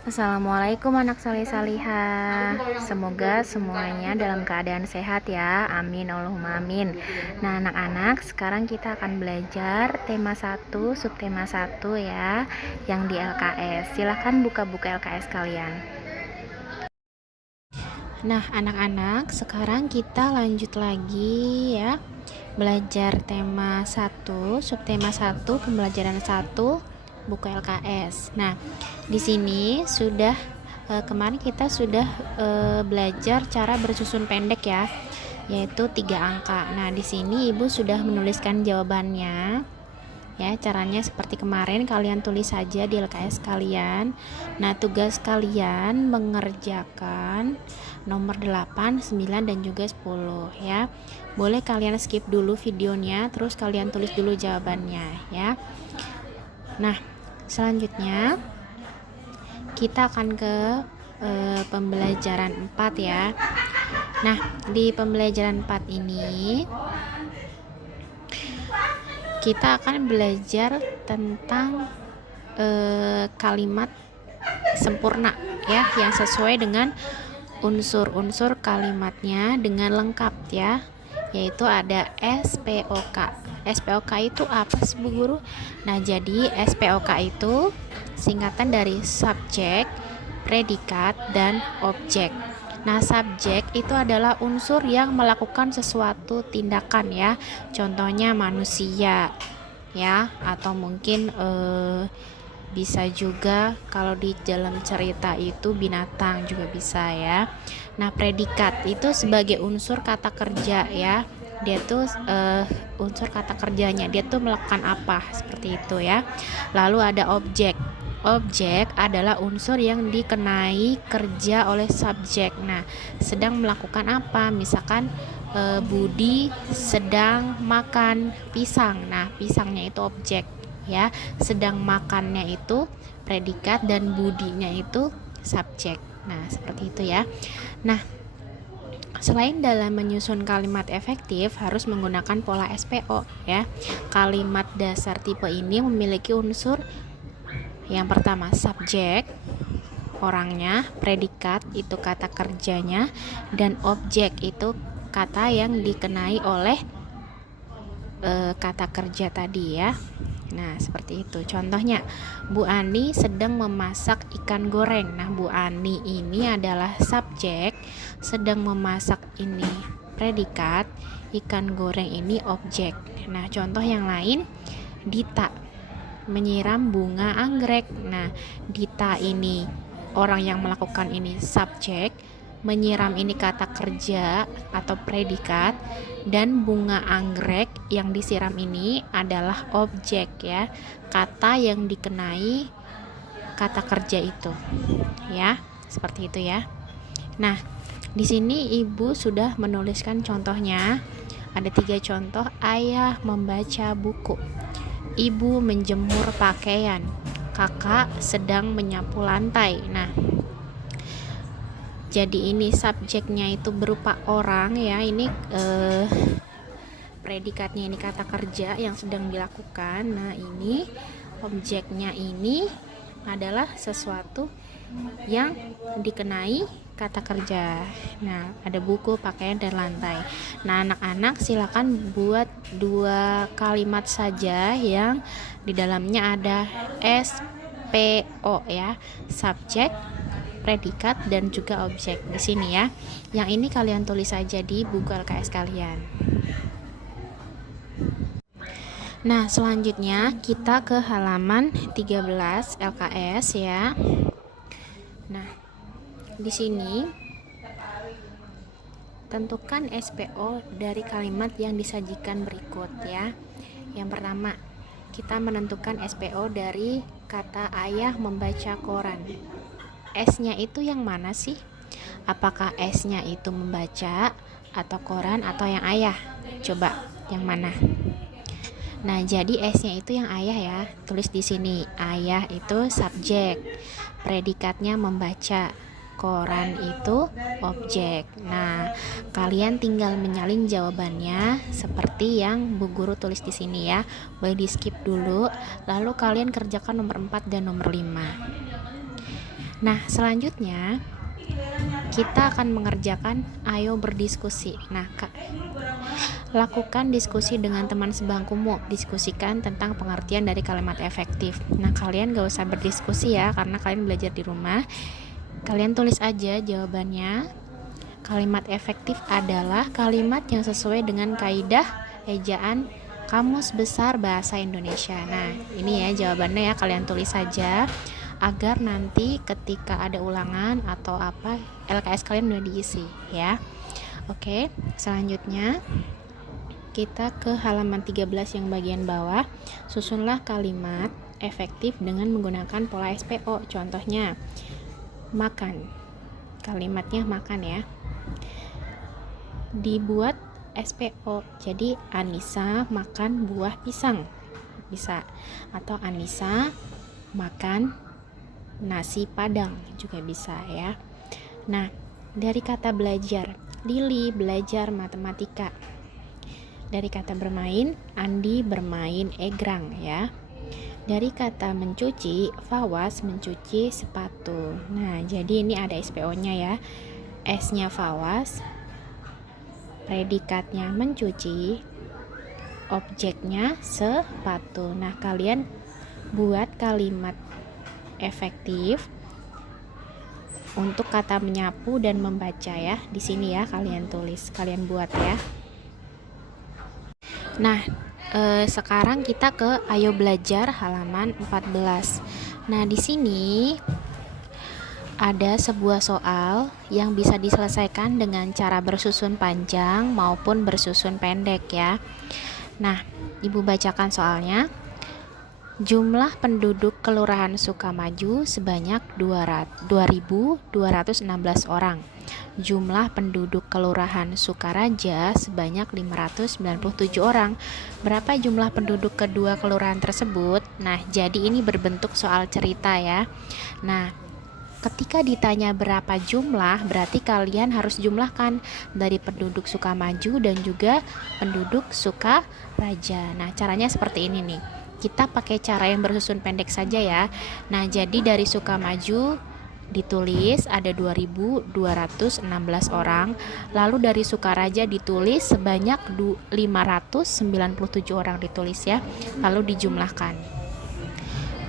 Assalamualaikum anak saleh salihah. Semoga semuanya dalam keadaan sehat ya. Amin Allahumma amin. Nah, anak-anak, sekarang kita akan belajar tema 1, subtema 1 ya, yang di LKS. Silahkan buka-buka LKS kalian. Nah, anak-anak, sekarang kita lanjut lagi ya. Belajar tema 1, subtema 1, pembelajaran 1, buku LKS. Nah, di sini sudah kemarin kita sudah belajar cara bersusun pendek ya, yaitu 3 angka. Nah, di sini Ibu sudah menuliskan jawabannya. Ya, caranya seperti kemarin, kalian tulis saja di LKS kalian. Nah, tugas kalian mengerjakan nomor 8, 9 dan juga 10 ya. Boleh kalian skip dulu videonya, terus kalian tulis dulu jawabannya ya. Nah, selanjutnya kita akan ke pembelajaran 4 ya. Nah, di pembelajaran 4 ini kita akan belajar tentang kalimat sempurna ya, yang sesuai dengan unsur-unsur kalimatnya dengan lengkap ya, yaitu ada SPOK. SPOK itu apa sih Bu Guru? Nah, jadi SPOK itu singkatan dari subjek, predikat, dan objek. Nah, subjek itu adalah unsur yang melakukan sesuatu tindakan ya. Contohnya manusia ya, atau mungkin bisa juga kalau di dalam cerita itu binatang juga bisa ya. Nah, predikat itu sebagai unsur kata kerja ya. Dia tuh unsur kata kerjanya, dia tuh melakukan apa, seperti itu ya. Lalu ada objek. Objek adalah unsur yang dikenai kerja oleh subjek. Nah, sedang melakukan apa? Misalkan Budi sedang makan pisang. Nah, pisangnya itu objek ya. Sedang makannya itu predikat dan budinya itu subjek. Nah, seperti itu ya. Nah, selain dalam menyusun kalimat efektif harus menggunakan pola SPO ya. Kalimat dasar tipe ini memiliki unsur yang pertama subjek, orangnya, predikat itu kata kerjanya, dan objek itu kata yang dikenai oleh kata kerja tadi ya. Nah, seperti itu. Contohnya, Bu Ani sedang memasak ikan goreng. Nah, Bu Ani ini adalah subjek, sedang memasak ini predikat, ikan goreng ini objek. Nah, contoh yang lain, Dita menyiram bunga anggrek. Nah, Dita ini orang yang melakukan ini subjek, menyiram ini kata kerja atau predikat, dan bunga anggrek yang disiram ini adalah objek ya, kata yang dikenai kata kerja itu ya, seperti itu ya. Nah, di sini Ibu sudah menuliskan contohnya. Ada 3 contoh. Ayah membaca buku, Ibu menjemur pakaian, kakak sedang menyapu lantai. Nah, jadi ini subjeknya itu berupa orang ya. Ini predikatnya ini kata kerja yang sedang dilakukan. Nah, ini objeknya ini adalah sesuatu yang dikenai kata kerja. Nah, ada buku, pakaian, dan lantai. Nah, anak-anak silakan buat 2 kalimat saja yang di dalamnya ada SPO ya, subjek, predikat, dan juga objek di sini ya. Yang ini kalian tulis saja di buku LKS kalian. Nah, selanjutnya kita ke halaman 13 LKS ya. Nah, di sini tentukan SPO dari kalimat yang disajikan berikut ya. Yang pertama, kita menentukan SPO dari kata ayah membaca koran. S-nya itu yang mana sih? Apakah S-nya itu membaca atau koran atau yang ayah? Coba yang mana? Nah, jadi S-nya itu yang ayah ya. Tulis di sini. Ayah itu subjek, predikatnya membaca, koran itu objek. Nah, kalian tinggal menyalin jawabannya seperti yang Bu Guru tulis di sini ya. Boleh di skip dulu, lalu kalian kerjakan nomor 4 dan nomor 5. Nah, selanjutnya kita akan mengerjakan ayo berdiskusi. Nah, lakukan diskusi dengan teman sebangkumu. Diskusikan tentang pengertian dari kalimat efektif. Nah, kalian gak usah berdiskusi ya, karena kalian belajar di rumah. Kalian tulis aja jawabannya. Kalimat efektif adalah kalimat yang sesuai dengan kaidah ejaan Kamus Besar Bahasa Indonesia. Nah, ini ya jawabannya ya, kalian tulis saja agar nanti ketika ada ulangan atau apa LKS kalian udah diisi ya. Oke, selanjutnya kita ke halaman 13 yang bagian bawah. Susunlah kalimat efektif dengan menggunakan pola SPO. Contohnya makan. Kalimatnya makan ya. Dibuat SPO. Jadi Anissa makan buah pisang. Bisa. Atau Anissa makan nasi padang juga bisa ya. Nah, dari kata belajar, Lili belajar matematika. Dari kata bermain, Andi bermain egrang ya. Dari kata mencuci, Fawas mencuci sepatu. Nah, jadi ini ada SPO-nya ya. S-nya Fawas, predikatnya mencuci, objeknya sepatu. Nah, kalian buat kalimat efektif untuk kata menyapu dan membaca ya. Di sini ya kalian tulis, kalian buat ya. Nah, sekarang kita ke ayo belajar halaman 14. Nah, di sini ada sebuah soal yang bisa diselesaikan dengan cara bersusun panjang maupun bersusun pendek ya. Nah, Ibu bacakan soalnya. Jumlah penduduk Kelurahan Sukamaju sebanyak 2.216 orang. Jumlah penduduk Kelurahan Sukaraja sebanyak 597 orang. Berapa jumlah penduduk kedua kelurahan tersebut? Nah, jadi ini berbentuk soal cerita ya. Nah, ketika ditanya berapa jumlah, berarti kalian harus jumlahkan dari penduduk Sukamaju dan juga penduduk Sukaraja. Nah, caranya seperti ini nih. Kita pakai cara yang bersusun pendek saja ya. Nah, jadi dari Sukamaju ditulis ada 2.216 orang. Lalu dari Sukaraja ditulis sebanyak 597 orang ditulis ya. Lalu dijumlahkan.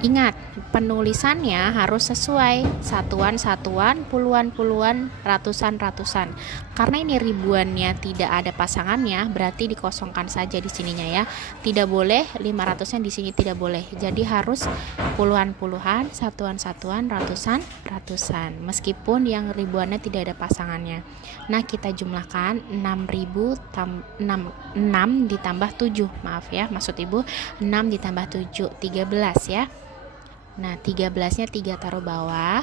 Ingat, penulisannya harus sesuai satuan-satuan, puluhan-puluhan, ratusan-ratusan. Karena ini ribuannya tidak ada pasangannya, berarti dikosongkan saja di sininya ya. Tidak boleh 500-nya di sini tidak boleh. Jadi harus puluhan-puluhan, satuan-satuan, ratusan-ratusan. Meskipun yang ribuannya tidak ada pasangannya. Nah, kita jumlahkan 6 ditambah 7. Maaf ya, maksud Ibu 6 ditambah 7, 13 ya. Nah, 13-nya 3 taruh bawah,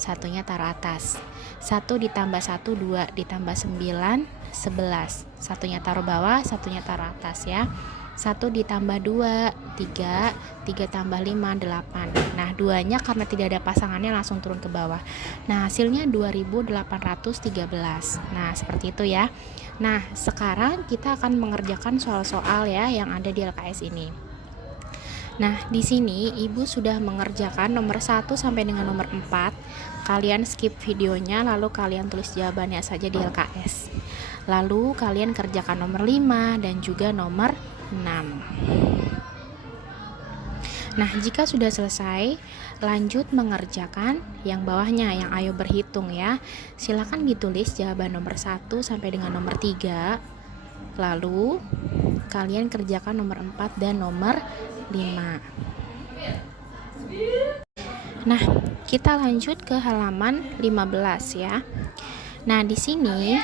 satunya taruh atas. 1 ditambah 1, 2 ditambah 9, 11. Satunya taruh bawah, satunya taruh atas ya. 1 ditambah 2, 3. 3 tambah 5, 8. Nah, 2-nya karena tidak ada pasangannya langsung turun ke bawah. Nah, hasilnya 2.813. Nah, seperti itu ya. Nah, sekarang kita akan mengerjakan soal-soal ya yang ada di LKS ini. Nah, di sini Ibu sudah mengerjakan nomor 1 sampai dengan nomor 4. Kalian skip videonya lalu kalian tulis jawabannya saja di LKS. Lalu kalian kerjakan nomor 5 dan juga nomor 6. Nah, jika sudah selesai, lanjut mengerjakan yang bawahnya, yang ayo berhitung ya. Silakan ditulis jawaban nomor 1 sampai dengan nomor 3. Lalu kalian kerjakan nomor 4 dan nomor 5. Nah, kita lanjut ke halaman 15 ya. Nah, di sini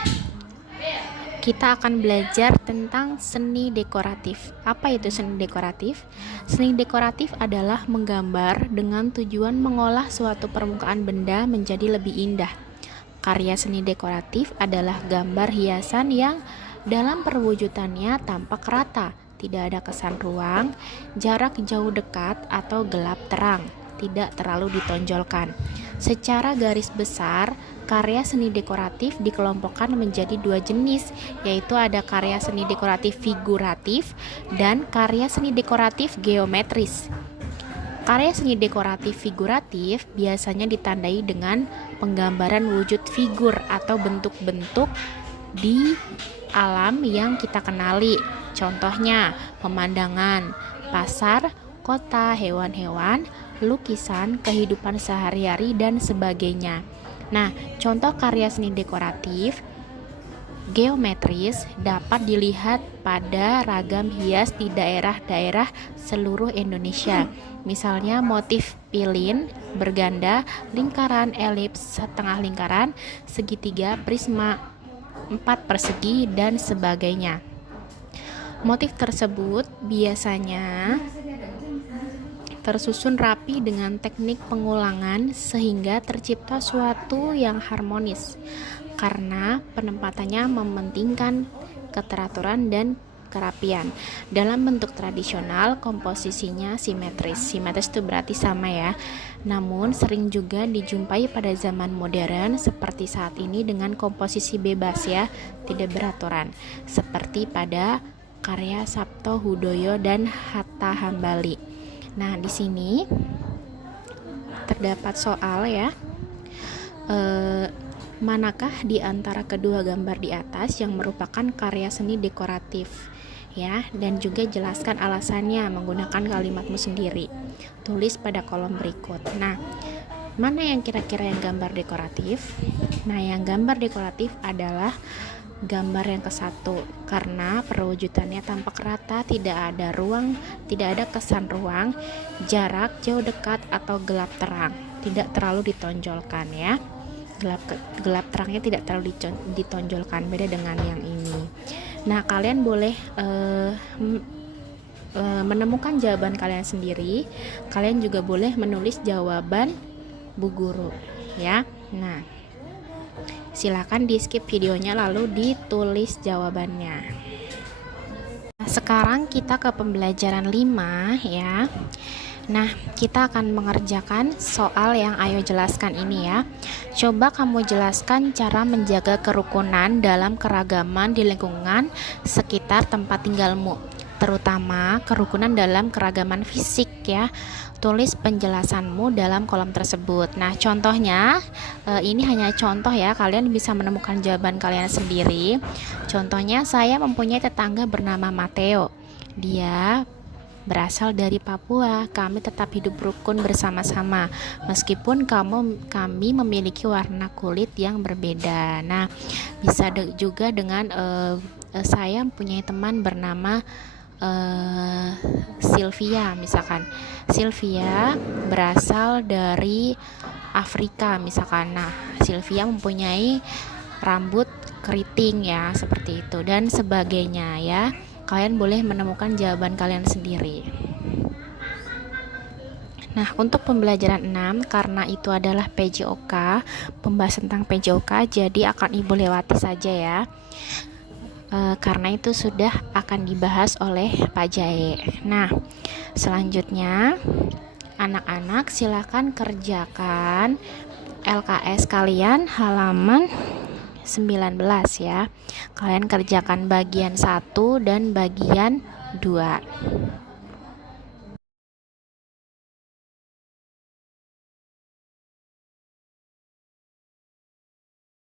kita akan belajar tentang seni dekoratif. Apa itu seni dekoratif? Seni dekoratif adalah menggambar dengan tujuan mengolah suatu permukaan benda menjadi lebih indah. Karya seni dekoratif adalah gambar hiasan yang dalam perwujudannya tampak rata, tidak ada kesan ruang, jarak jauh dekat atau gelap terang, tidak terlalu ditonjolkan. Secara garis besar, karya seni dekoratif dikelompokkan menjadi 2 jenis, yaitu ada karya seni dekoratif figuratif dan karya seni dekoratif geometris. Karya seni dekoratif figuratif biasanya ditandai dengan penggambaran wujud figur atau bentuk-bentuk di alam yang kita kenali. Contohnya, pemandangan, pasar, kota, hewan-hewan, lukisan, kehidupan sehari-hari, dan sebagainya. Nah, contoh karya seni dekoratif geometris dapat dilihat pada ragam hias di daerah-daerah seluruh Indonesia. Misalnya motif pilin, berganda, lingkaran, elips, setengah lingkaran, segitiga, prisma, 4 persegi, dan sebagainya. Motif tersebut biasanya tersusun rapi dengan teknik pengulangan sehingga tercipta suatu yang harmonis karena penempatannya mementingkan keteraturan dan kerapian. Dalam bentuk tradisional, komposisinya simetris. Simetris itu berarti sama ya. Namun sering juga dijumpai pada zaman modern seperti saat ini dengan komposisi bebas ya, tidak beraturan. Seperti pada karya Sabto Hudoyo dan Hatta Hambali. Nah, di sini terdapat soal ya. Manakah di antara kedua gambar di atas yang merupakan karya seni dekoratif ya, dan juga jelaskan alasannya menggunakan kalimatmu sendiri. Tulis pada kolom berikut. Nah, mana yang kira-kira yang gambar dekoratif? Nah, yang gambar dekoratif adalah gambar yang ke-1 karena perwujudannya tampak rata, tidak ada kesan ruang, jarak, jauh, dekat, atau gelap terang, tidak terlalu ditonjolkan ya. Gelap terangnya tidak terlalu ditonjolkan, beda dengan yang ini. Nah, kalian boleh menemukan jawaban kalian sendiri. Kalian juga boleh menulis jawaban Bu Guru ya. Nah, silakan di skip videonya lalu ditulis jawabannya. Nah, sekarang kita ke pembelajaran 5 ya. Nah, kita akan mengerjakan soal yang Ayo jelaskan ini ya. Coba kamu jelaskan cara menjaga kerukunan dalam keragaman di lingkungan sekitar tempat tinggalmu, terutama kerukunan dalam keragaman fisik ya. Tulis penjelasanmu dalam kolom tersebut. Nah, contohnya ini hanya contoh ya, kalian bisa menemukan jawaban kalian sendiri. Contohnya, saya mempunyai tetangga bernama Mateo. Dia berasal dari Papua. Kami tetap hidup rukun bersama-sama meskipun kami memiliki warna kulit yang berbeda. Nah, bisa juga dengan saya mempunyai teman bernama Sylvia misalkan. Sylvia berasal dari Afrika misalkan. Nah, Sylvia mempunyai rambut keriting ya, seperti itu dan sebagainya ya. Kalian boleh menemukan jawaban kalian sendiri. Nah, untuk pembelajaran 6 karena itu adalah PJOK, pembahasan tentang PJOK, jadi akan Ibu lewati saja ya. Karena itu sudah akan dibahas oleh Pak Jae. Nah, selanjutnya anak-anak silakan kerjakan LKS kalian halaman 19 ya. Kalian kerjakan bagian 1 dan bagian 2.